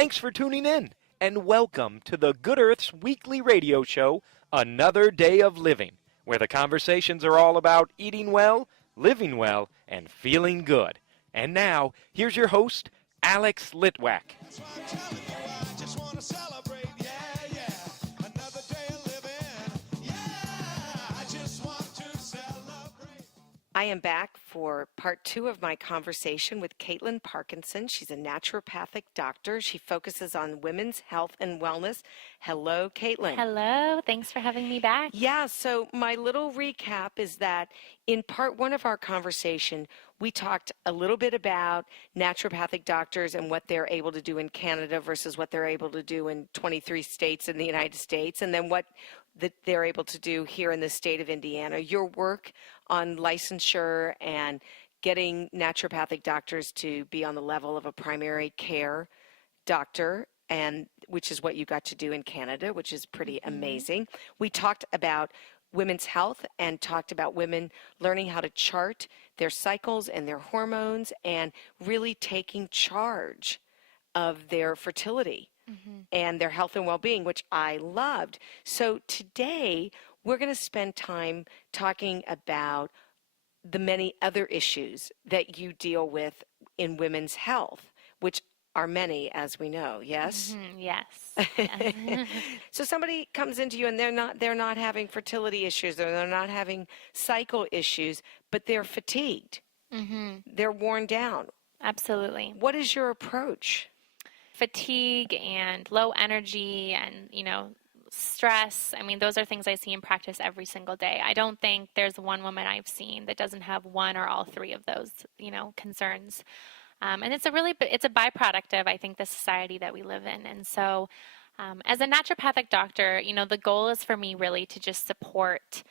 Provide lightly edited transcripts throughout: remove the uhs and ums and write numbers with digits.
Thanks for tuning in, and welcome to the Good Earth's weekly radio show, Another Day of Living, where the conversations are all about eating well, living well, and feeling good. And now, here's your host, Alex Litwack. That's why I'm telling you, I just want to celebrate, yeah. Another day of living, yeah. I just want to celebrate. I am back for part 2 of my conversation with Katelin Parkinson. She's a naturopathic doctor. She focuses on women's health and wellness. Hello, Katelin. Hello. Thanks for having me back. Yeah, so my little recap is that in part 1 of our conversation, we talked a little bit about naturopathic doctors and what they're able to do in Canada versus what they're able to do in 23 states in the United States, and then what that they're able to do here in the state of Indiana. Your work on licensure and getting naturopathic doctors to be on the level of a primary care doctor, and which is what you got to do in Canada, which is pretty amazing. We talked about women's health and talked about women learning how to chart their cycles and their hormones and really taking charge of their fertility and their health and well-being, which I loved. So today we're going to spend time talking about the many other issues that you deal with in women's health, which are many, as we know. Yes? Yes. So somebody comes into you and they're not having fertility issues, or they're not having cycle issues, but they're fatigued. They're worn down. Absolutely. What is your approach? Fatigue and low energy and, stress. I mean, those are things I see in practice every single day. I don't think there's one woman I've seen that doesn't have one or all three of those, concerns. And it's a byproduct of, I think, the society that we live in. And so as a naturopathic doctor, the goal is for me really to just support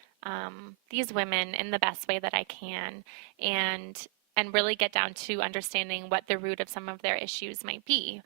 these women in the best way that I can and really get down to understanding what the root of some of their issues might be.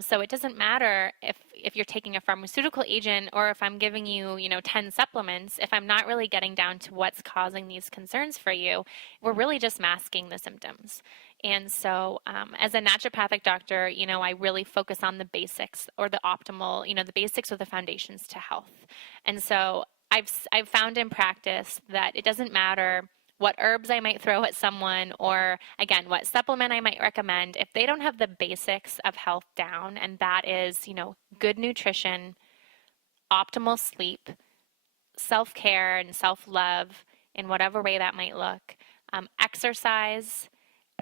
So it doesn't matter if you're taking a pharmaceutical agent or if I'm giving you, 10 supplements, if I'm not really getting down to what's causing these concerns for you, we're really just masking the symptoms. And so as a naturopathic doctor, I really focus on the basics or the optimal, the basics or the foundations to health. And so I've found in practice that it doesn't matter what herbs I might throw at someone or, again, what supplement I might recommend, if they don't have the basics of health down, and that is, good nutrition, optimal sleep, self-care and self-love in whatever way that might look, exercise,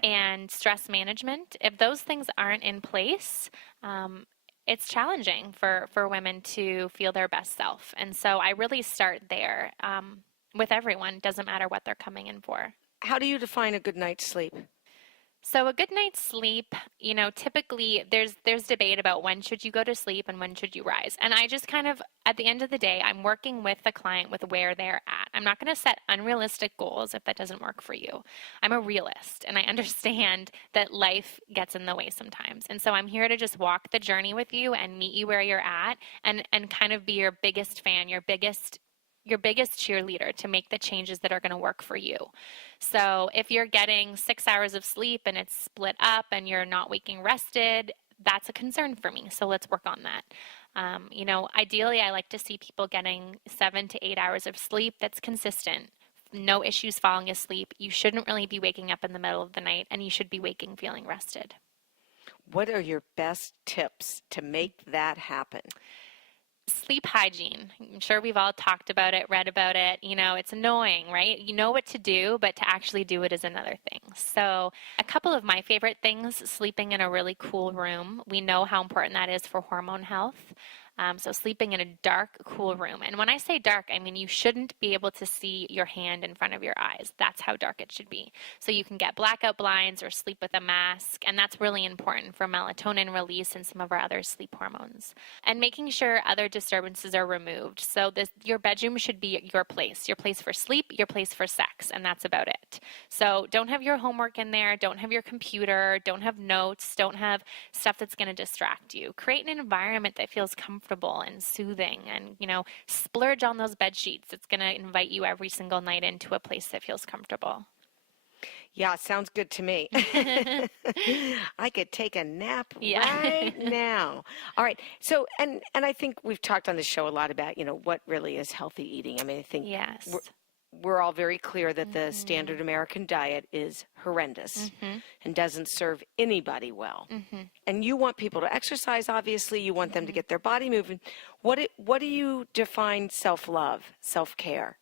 and stress management, if those things aren't in place, it's challenging for women to feel their best self. And so I really start there with everyone. Doesn't matter what they're coming in for. How do you define a good night's sleep? So a good night's sleep, typically there's debate about when should you go to sleep and when should you rise. And I just kind of, at the end of the day, I'm working with the client with where they're at. I'm not going to set unrealistic goals if that doesn't work for you. I'm a realist, and I understand that life gets in the way sometimes. And so I'm here to just walk the journey with you and meet you where you're at and kind of be your biggest fan, your biggest cheerleader to make the changes that are going to work for you. So if you're getting 6 hours of sleep and it's split up and you're not waking rested, that's a concern for me. So let's work on that. Ideally, I like to see people getting 7 to 8 hours of sleep that's consistent. No issues falling asleep. You shouldn't really be waking up in the middle of the night, and you should be waking feeling rested. What are your best tips to make that happen? Sleep hygiene. I'm sure we've all talked about it, read about it. It's annoying, right? You know what to do, but to actually do it is another thing. So a couple of my favorite things, sleeping in a really cool room. We know how important that is for hormone health. So sleeping in a dark, cool room. And when I say dark, I mean you shouldn't be able to see your hand in front of your eyes. That's how dark it should be. So you can get blackout blinds or sleep with a mask, and that's really important for melatonin release and some of our other sleep hormones. And making sure other disturbances are removed. So your bedroom should be your place for sleep, your place for sex, and that's about it. So don't have your homework in there, don't have your computer, don't have notes, don't have stuff that's going to distract you. Create an environment that feels comfortable and soothing, and splurge on those bed sheets. It's going to invite you every single night into a place that feels comfortable. Yeah, sounds good to me. I could take a nap Yeah. right now. All right. So, and I think we've talked on the show a lot about, what really is healthy eating. I mean, I think Yes. we're all very clear that the standard American diet is horrendous and doesn't serve anybody well. And you want people to exercise, obviously. You want them to get their body moving. What do you define self-love, self-care?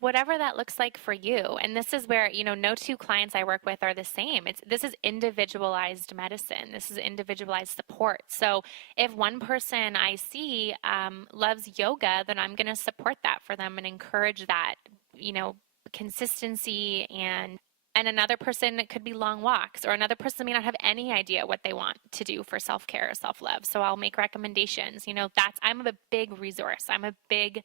Whatever that looks like for you. And this is where, no two clients I work with are the same. This is individualized medicine. This is individualized support. So if one person I see loves yoga, then I'm going to support that for them and encourage that, consistency and another person, it could be long walks, or another person may not have any idea what they want to do for self-care or self-love. So I'll make recommendations. I'm a big resource. I'm a big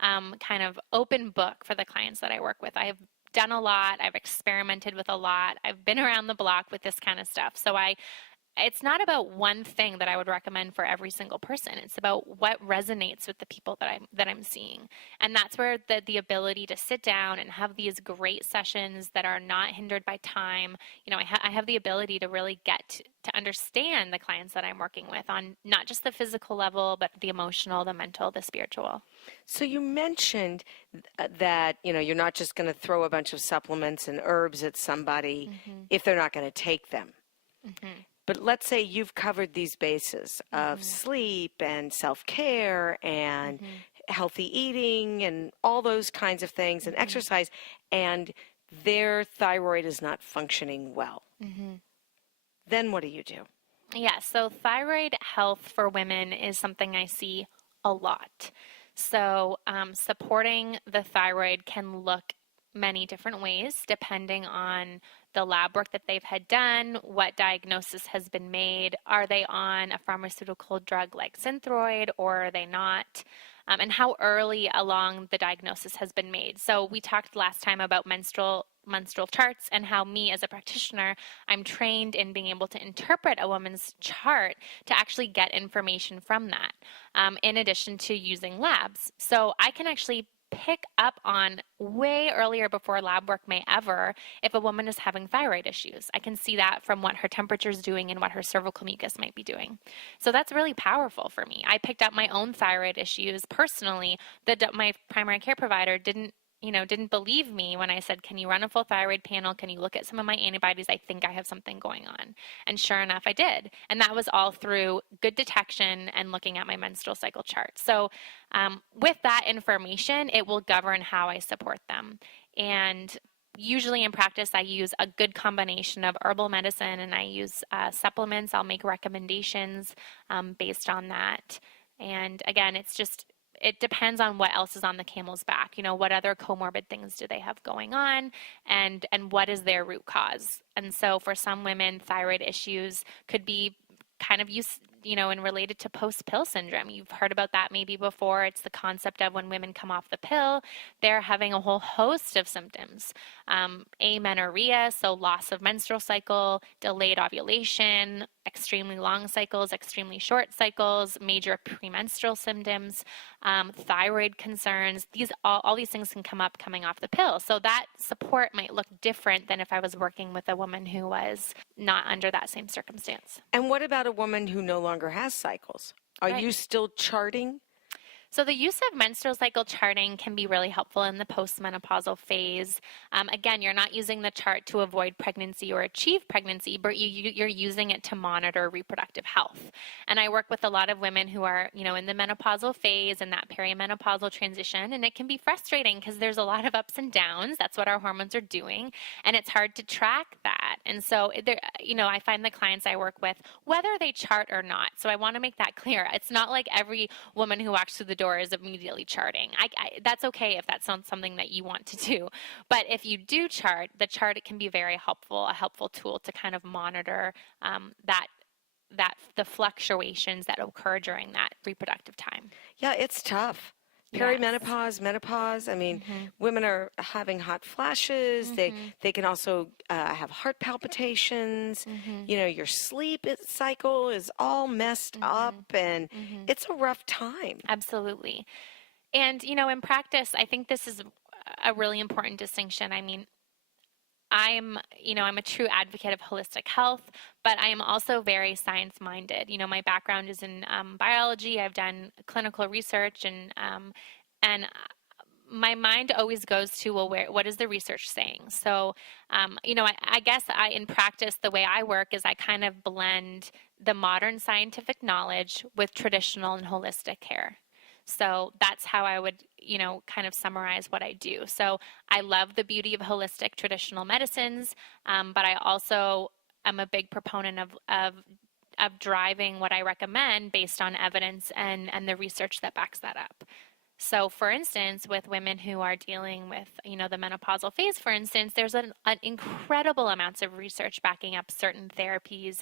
kind of open book for the clients that I work with. I have done a lot. I've experimented with a lot. I've been around the block with this kind of stuff. So it's not about one thing that I would recommend for every single person. It's about what resonates with the people that I'm seeing. And that's where the ability to sit down and have these great sessions that are not hindered by time. I have the ability to really get to understand the clients that I'm working with on not just the physical level, but the emotional, the mental, the spiritual. So you mentioned that, you're not just going to throw a bunch of supplements and herbs at somebody if they're not going to take them. But let's say you've covered these bases of sleep and self-care and healthy eating and all those kinds of things and exercise, and their thyroid is not functioning well. Then what do you do? Yeah, so thyroid health for women is something I see a lot. So supporting the thyroid can look many different ways depending on the lab work that they've had done, what diagnosis has been made, are they on a pharmaceutical drug like Synthroid or are they not, and how early along the diagnosis has been made. So we talked last time about menstrual charts and how me as a practitioner, I'm trained in being able to interpret a woman's chart to actually get information from that, in addition to using labs. So I can actually pick up on way earlier before lab work may ever if a woman is having thyroid issues. I can see that from what her temperature is doing and what her cervical mucus might be doing. So that's really powerful for me. I picked up my own thyroid issues personally. My primary care provider didn't believe me when I said, can you run a full thyroid panel? Can you look at some of my antibodies? I think I have something going on. And sure enough, I did. And that was all through good detection and looking at my menstrual cycle chart. So with that information, it will govern how I support them. And usually in practice, I use a good combination of herbal medicine and I use supplements. I'll make recommendations based on that. And again, it depends on what else is on the camel's back. What other comorbid things do they have going on and what is their root cause? And so for some women, thyroid issues could be kind of and related to post-pill syndrome. You've heard about that maybe before. It's the concept of when women come off the pill, they're having a whole host of symptoms. Amenorrhea, so loss of menstrual cycle, delayed ovulation, extremely long cycles, extremely short cycles, major premenstrual symptoms, thyroid concerns. All these things can come up coming off the pill. So that support might look different than if I was working with a woman who was not under that same circumstance. And what about a woman who no longer has cycles? Are you still charting? So the use of menstrual cycle charting can be really helpful in the postmenopausal phase. Again, you're not using the chart to avoid pregnancy or achieve pregnancy, but you're using it to monitor reproductive health. And I work with a lot of women who are, in the menopausal phase and that perimenopausal transition, and it can be frustrating because there's a lot of ups and downs. That's what our hormones are doing, and it's hard to track that. And so, I find the clients I work with, whether they chart or not. So I want to make that clear. It's not like every woman who walks through the door is immediately charting. That's okay if that's not something that you want to do. But if you do chart, the chart, it can be very helpful, a helpful tool to kind of monitor the fluctuations that occur during that reproductive time. Yeah, it's tough. Perimenopause, menopause. I mean, women are having hot flashes. They can also have heart palpitations. Your sleep cycle is all messed up, and it's a rough time. Absolutely. And, in practice, I think this is a really important distinction. I mean, I'm a true advocate of holistic health, but I am also very science-minded. My background is in biology. I've done clinical research, and my mind always goes to, well, what is the research saying? So, I guess in practice, the way I work is I kind of blend the modern scientific knowledge with traditional and holistic care. So that's how I would, kind of summarize what I do. So I love the beauty of holistic traditional medicines, but I also am a big proponent of driving what I recommend based on evidence and the research that backs that up. So, for instance, with women who are dealing with, the menopausal phase, for instance, there's an incredible amounts of research backing up certain therapies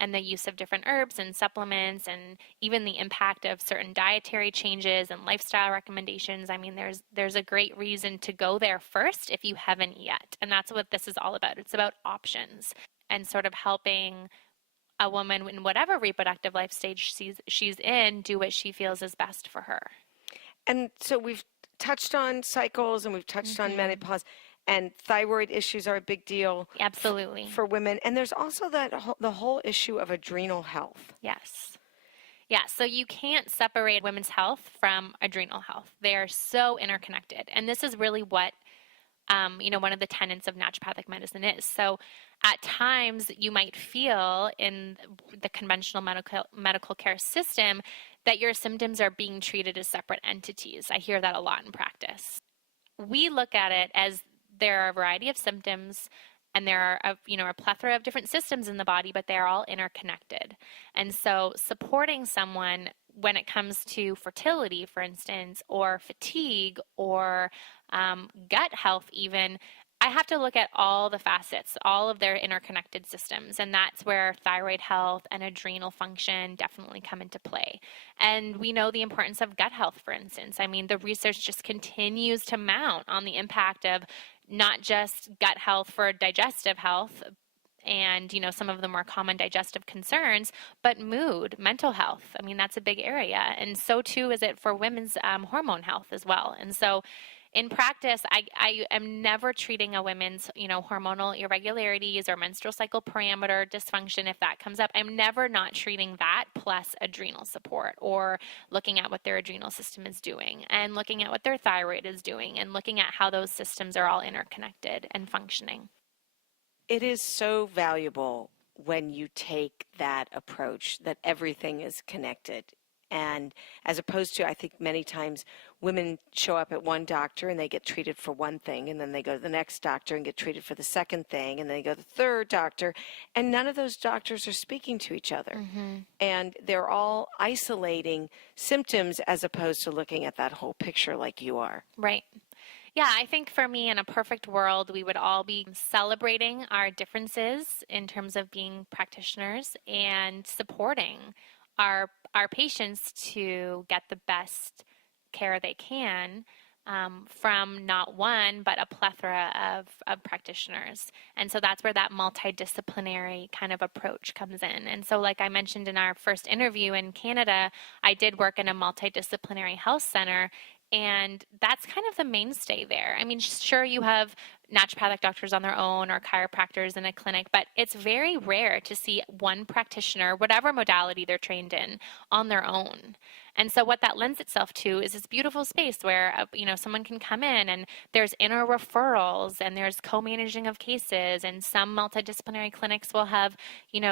and the use of different herbs and supplements, and even the impact of certain dietary changes and lifestyle recommendations. I mean, there's a great reason to go there first if you haven't yet, and that's what this is all about. It's about options and sort of helping a woman in whatever reproductive life stage she's in do what she feels is best for her. And so we've touched on cycles and we've touched on menopause, and thyroid issues are a big deal. Absolutely. For women. And there's also the whole issue of adrenal health. Yes. Yeah, so you can't separate women's health from adrenal health. They are so interconnected. And this is really what one of the tenets of naturopathic medicine is. So at times you might feel in the conventional medical care system that your symptoms are being treated as separate entities. I hear that a lot in practice. We look at it as there are a variety of symptoms and there are a plethora of different systems in the body, but they're all interconnected. And so supporting someone when it comes to fertility, for instance, or fatigue, or gut health even, I have to look at all the facets, all of their interconnected systems, and that's where thyroid health and adrenal function definitely come into play. And we know the importance of gut health, for instance. I mean, the research just continues to mount on the impact of not just gut health for digestive health, and some of the more common digestive concerns, but mood, mental health. I mean, that's a big area, and so too is it for women's hormone health as well. And so in practice, I am never treating a woman's hormonal irregularities or menstrual cycle parameter dysfunction. If that comes up, I'm never not treating that plus adrenal support, or looking at what their adrenal system is doing and looking at what their thyroid is doing and looking at how those systems are all interconnected and functioning. It is so valuable when you take that approach that everything is connected. And as opposed to, I think many times women show up at one doctor and they get treated for one thing, and then they go to the next doctor and get treated for the second thing, and then they go to the third doctor, and none of those doctors are speaking to each other. And they're all isolating symptoms as opposed to looking at that whole picture like you are. Right. Yeah, I think for me, in a perfect world, we would all be celebrating our differences in terms of being practitioners and supporting our patients to get the best care they can from not one, but a plethora of practitioners. And so that's where that multidisciplinary kind of approach comes in. And so like I mentioned in our first interview in Canada, I did work in a multidisciplinary health center, and that's kind of the mainstay there. I mean, sure, you have naturopathic doctors on their own or chiropractors in a clinic, but it's very rare to see one practitioner, whatever modality they're trained in, on their own. And so what that lends itself to is this beautiful space where, someone can come in and there's inter referrals and there's co-managing of cases, and some multidisciplinary clinics will have,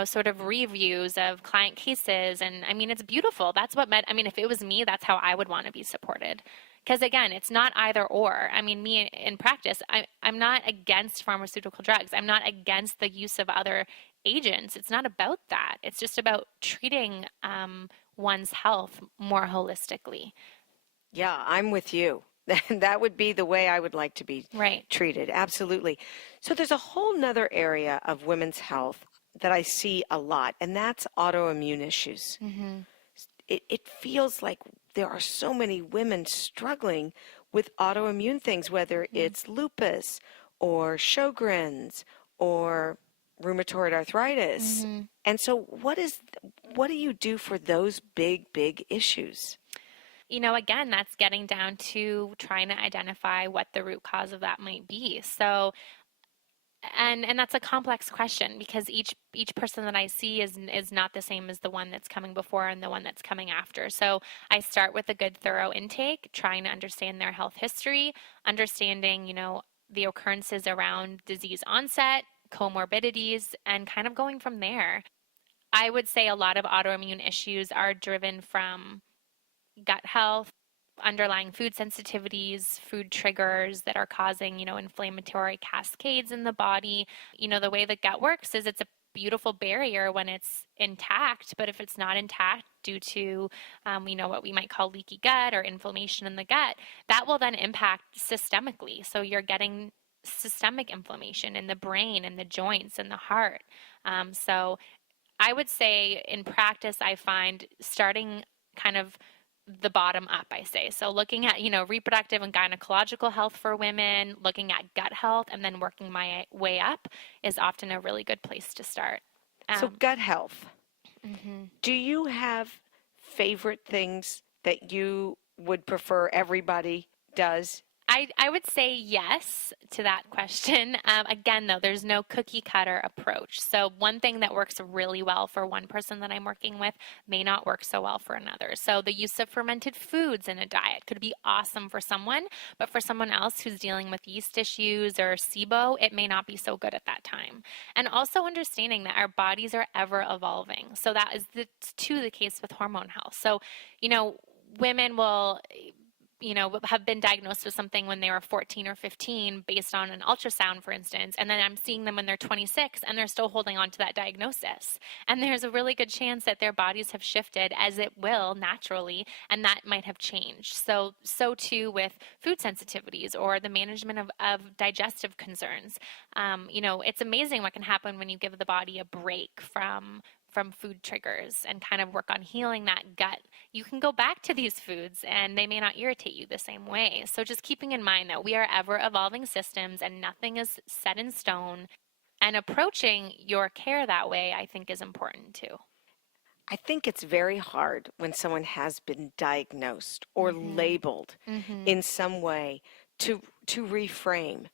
sort of reviews of client cases. And I mean, it's beautiful. That's what if it was me, that's how I would want to be supported. Because again, it's not either or. I mean, me in practice, I'm not against pharmaceutical drugs. I'm not against the use of other agents. It's not about that. It's just about treating one's health more holistically. Yeah, I'm with you. That would be the way I would like to be treated. Absolutely. So there's a whole nother area of women's health that I see a lot, and that's autoimmune issues. It feels like there are so many women struggling with autoimmune things, whether it's lupus or Sjogren's or rheumatoid arthritis. And so what do you do for those big issues? again, that's getting down to trying to identify what the root cause of that might be. So, and that's a complex question because each person that I see is not the same as the one that's coming before and the one that's coming after. So I start with a good thorough intake, trying to understand their health history, understanding, the occurrences around disease onset, comorbidities, and kind of going from there. I would say a lot of autoimmune issues are driven from gut health, underlying food sensitivities, food triggers that are causing, inflammatory cascades in the body. The way the gut works is it's a beautiful barrier when it's intact, but if it's not intact due to, what we might call leaky gut or inflammation in the gut, that will then impact systemically. So you're getting systemic inflammation in the brain and the joints and the heart. So I would say in practice, I find starting kind of the bottom up, I say. So looking at, reproductive and gynecological health for women, looking at gut health, and then working my way up is often a really good place to start. So gut health. Mm-hmm. Do you have favorite things that you would prefer everybody does? I would say yes to that question. Again, though, there's no cookie cutter approach. So one thing that works really well for one person that I'm working with may not work so well for another. So the use of fermented foods in a diet could be awesome for someone, but for someone else who's dealing with yeast issues or SIBO, it may not be so good at that time. And also understanding that our bodies are ever evolving. So that is the case with hormone health. So, women will have been diagnosed with something when they were 14 or 15 based on an ultrasound, for instance, and then I'm seeing them when they're 26 and they're still holding on to that diagnosis. And there's a really good chance that their bodies have shifted, as it will naturally, and that might have changed. So too with food sensitivities or the management of digestive concerns. It's amazing what can happen when you give the body a break from food triggers and kind of work on healing that gut. You can go back to these foods and they may not irritate you the same way. So just keeping in mind that we are ever evolving systems and nothing is set in stone, and approaching your care that way, I think, is important too. I think it's very hard when someone has been diagnosed or labeled in some way to reframe.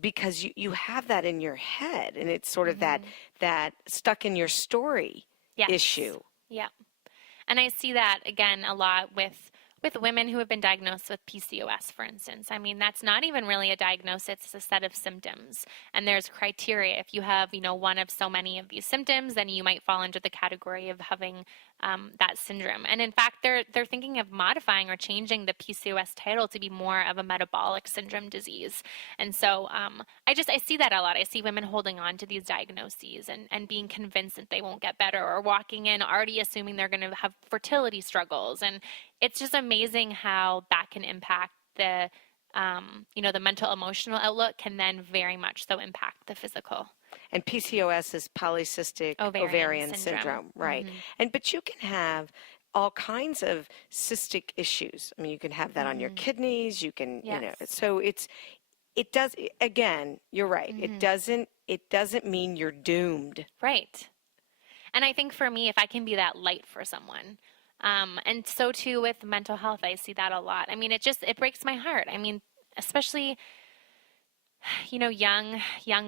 Because you have that in your head, and it's sort of that stuck in your story issue. Yeah. And I see that again a lot with women who have been diagnosed with PCOS, for instance. I mean, that's not even really a diagnosis, it's a set of symptoms. And there's criteria. If you have, one of so many of these symptoms, then you might fall under the category of having that syndrome. And in fact, they're thinking of modifying or changing the PCOS title to be more of a metabolic syndrome disease. And so I see that a lot. I see women holding on to these diagnoses and being convinced that they won't get better, or walking in already assuming they're going to have fertility struggles. And it's just amazing how that can impact the mental emotional outlook can then very much so impact the physical. And PCOS is polycystic ovarian syndrome, right? But you can have all kinds of cystic issues. I mean, you can have that on your kidneys. You can, so it does. Again, you're right. It doesn't mean you're doomed. Right. And I think for me, if I can be that light for someone. And so too with mental health, I see that a lot. I mean, it breaks my heart. I mean, especially, young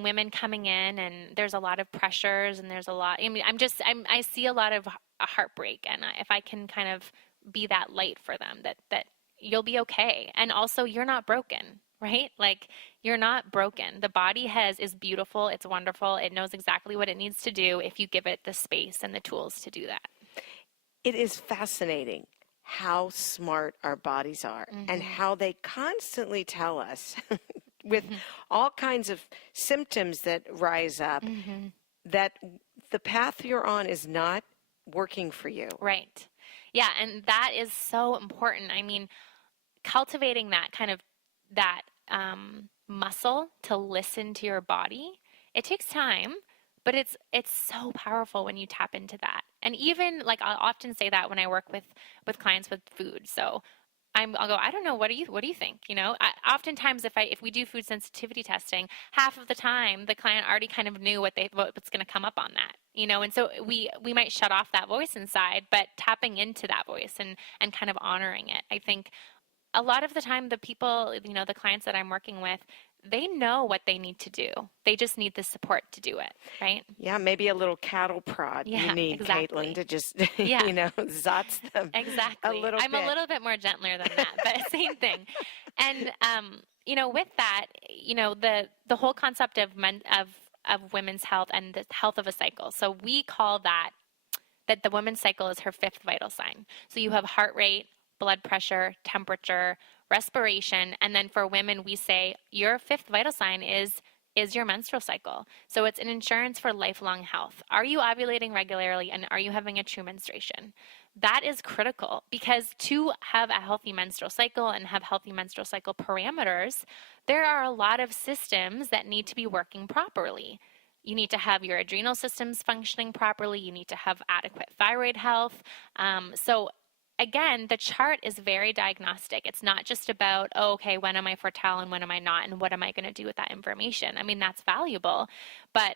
women coming in, and there's a lot of pressures, and there's a lot, I mean, I see a lot of heartbreak, and if I can kind of be that light for them, that you'll be okay. And also you're not broken, right? Like, you're not broken. The body is beautiful. It's wonderful. It knows exactly what it needs to do if you give it the space and the tools to do that. It is fascinating how smart our bodies are and how they constantly tell us with all kinds of symptoms that rise up that the path you're on is not working for you. Right. Yeah, and that is so important. I mean, cultivating that kind of muscle to listen to your body, it takes time. But it's so powerful when you tap into that. And even, like, I'll often say that when I work with clients with food. So I'll go, I don't know. What do you think? Oftentimes if we do food sensitivity testing, half of the time the client already kind of knew what's going to come up on that, and so we might shut off that voice inside, but tapping into that voice and kind of honoring it. I think a lot of the time the people, the clients that I'm working with, they know what they need to do. They just need the support to do it, right? Yeah, maybe a little cattle prod you need, exactly. Katelin, to just, Yeah. zots them Exactly. a little I'm bit. a little bit more gentler than that, but same thing. And with that, the whole concept of women's health and the health of a cycle. So we call that the woman's cycle is her fifth vital sign. So you have heart rate, blood pressure, temperature, respiration, and then for women we say your fifth vital sign is your menstrual cycle. So it's an insurance for lifelong health. Are you ovulating regularly, and are you having a true menstruation? That is critical, because to have a healthy menstrual cycle and have healthy menstrual cycle parameters, there are a lot of systems that need to be working properly. You need to have your adrenal systems functioning properly. You need to have adequate thyroid health. So again, the chart is very diagnostic. It's not just about, okay, when am I fertile and when am I not, and what am I going to do with that information? I mean, that's valuable, but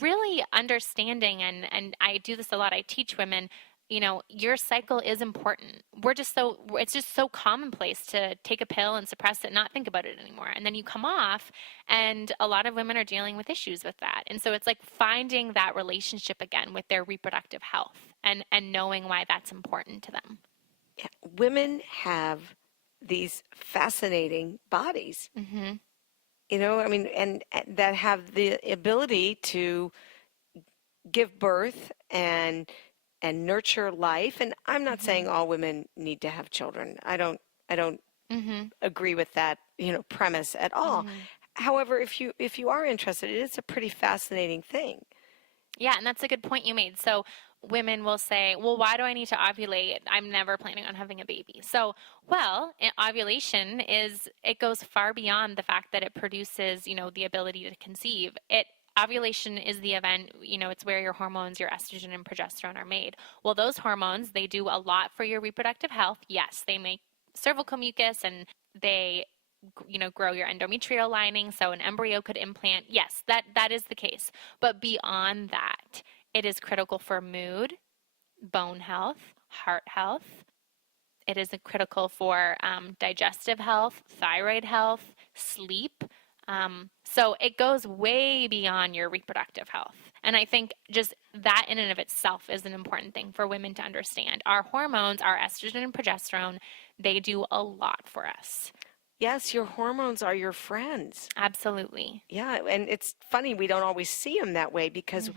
really understanding, and I do this a lot. I teach women, your cycle is important. It's just so commonplace to take a pill and suppress it, not think about it anymore. And then you come off, and a lot of women are dealing with issues with that. And so it's like finding that relationship again with their reproductive health and knowing why that's important to them. Yeah. Women have these fascinating bodies, Mm-hmm. and that have the ability to give birth and nurture life. And I'm not saying all women need to have children. I don't Mm-hmm. agree with that, premise at all. Mm-hmm. However, if you are interested, it is a pretty fascinating thing. Yeah, and that's a good point you made. So women will say, well, why do I need to ovulate? I'm never planning on having a baby. So, ovulation it goes far beyond the fact that it produces, the ability to conceive. Ovulation is the event, it's where your hormones, your estrogen and progesterone are made. Well, those hormones, they do a lot for your reproductive health. Yes, they make cervical mucus, and they grow your endometrial lining, so an embryo could implant. Yes, that is the case. But beyond that, it is critical for mood, bone health, heart health. It is critical for digestive health, thyroid health, sleep. So it goes way beyond your reproductive health. And I think just that in and of itself is an important thing for women to understand. Our hormones, our estrogen and progesterone, they do a lot for us. Yes, your hormones are your friends. Absolutely. Yeah, and it's funny we don't always see them that way because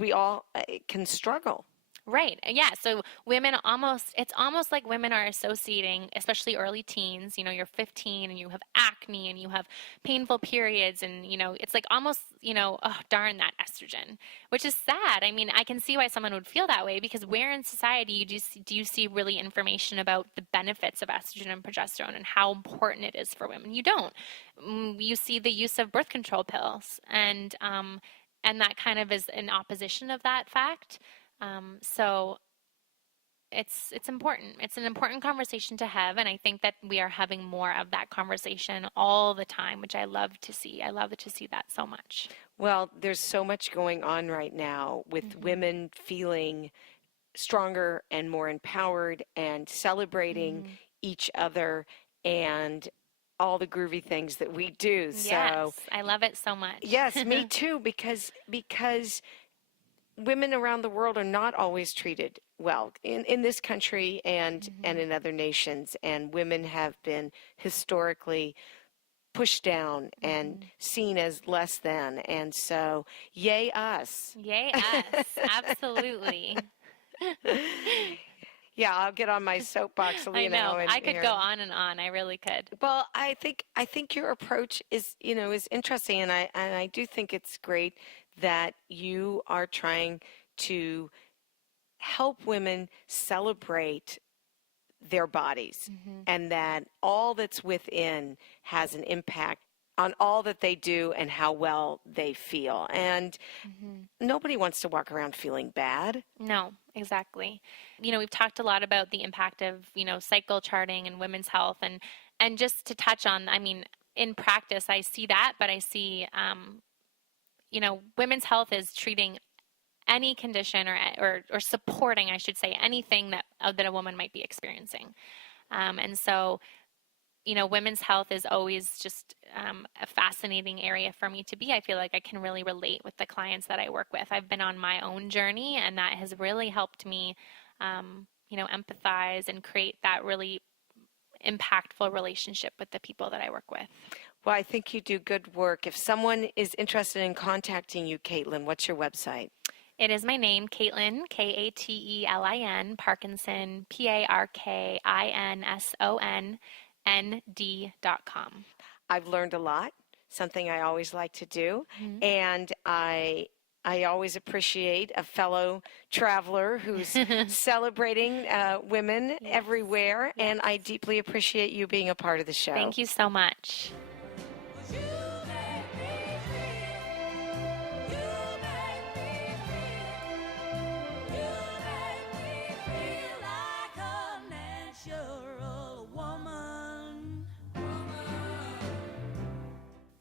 we all can struggle. Right. Yeah. So it's almost like women are associating, especially early teens, you're 15 and you have acne and you have painful periods, and, it's like almost, oh, darn that estrogen, which is sad. I mean, I can see why someone would feel that way, because where in society do you see really information about the benefits of estrogen and progesterone and how important it is for women? You don't. You see the use of birth control pills, and that kind of is in opposition of that fact. So it's important. It's an important conversation to have, and I think that we are having more of that conversation all the time, which I love to see. I love to see that so much. Well, there's so much going on right now with women feeling stronger and more empowered and celebrating each other and all the groovy things that we do. Yes, So I love it so much. yes, me too, because women around the world are not always treated well in this country and in other nations, and women have been historically pushed down and seen as less than, and so yay us. Yay us. Absolutely. Yeah, I'll get on my soapbox. I know. And, I could go on and on. I really could. Well, I think your approach is interesting, and I do think it's great that you are trying to help women celebrate their bodies, and that all that's within has an impact on all that they do and how well they feel. And nobody wants to walk around feeling bad. No, exactly. We've talked a lot about the impact of, cycle charting and women's health. And just to touch on, I mean, in practice, I see that, but I see, women's health is treating any condition or supporting, I should say, anything that a woman might be experiencing. And so, women's health is always just a fascinating area for me to be. I feel like I can really relate with the clients that I work with. I've been on my own journey, and that has really helped me, empathize and create that really impactful relationship with the people that I work with. Well, I think you do good work. If someone is interested in contacting you, Katelin, what's your website? It is my name, Katelin, Katelin, Parkinson, ParkinsonND.com. I've learned a lot, something I always like to do, and I always appreciate a fellow traveler who's celebrating women everywhere, and I deeply appreciate you being a part of the show. Thank you so much.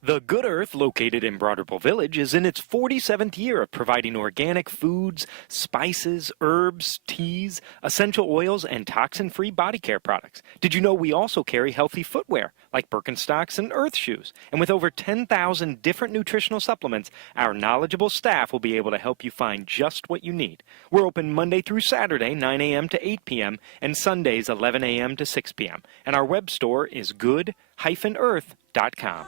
The Good Earth, located in Broderpool Village, is in its 47th year of providing organic foods, spices, herbs, teas, essential oils, and toxin-free body care products. Did you know we also carry healthy footwear, like Birkenstocks and Earth shoes? And with over 10,000 different nutritional supplements, our knowledgeable staff will be able to help you find just what you need. We're open Monday through Saturday, 9 a.m. to 8 p.m., and Sundays, 11 a.m. to 6 p.m. And our web store is good-earth.com.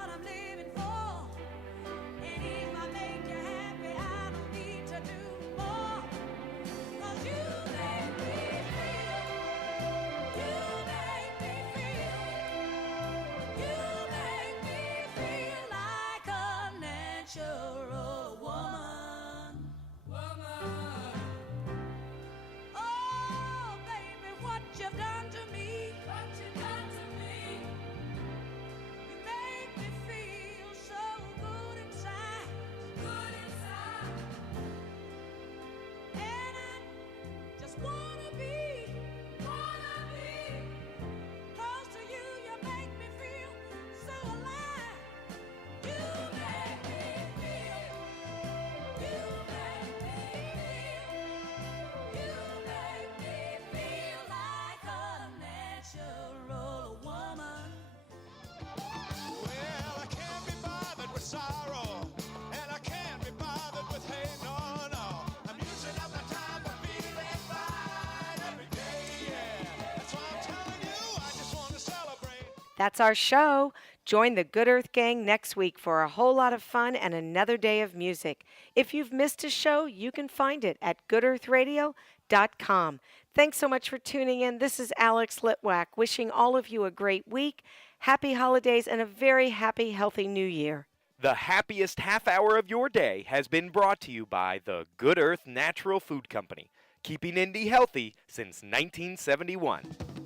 That's our show. Join the Good Earth Gang next week for a whole lot of fun and another day of music. If you've missed a show, you can find it at goodearthradio.com. Thanks so much for tuning in. This is Alex Litwack wishing all of you a great week, happy holidays, and a very happy, healthy new year. The happiest half hour of your day has been brought to you by the Good Earth Natural Food Company, keeping Indy healthy since 1971.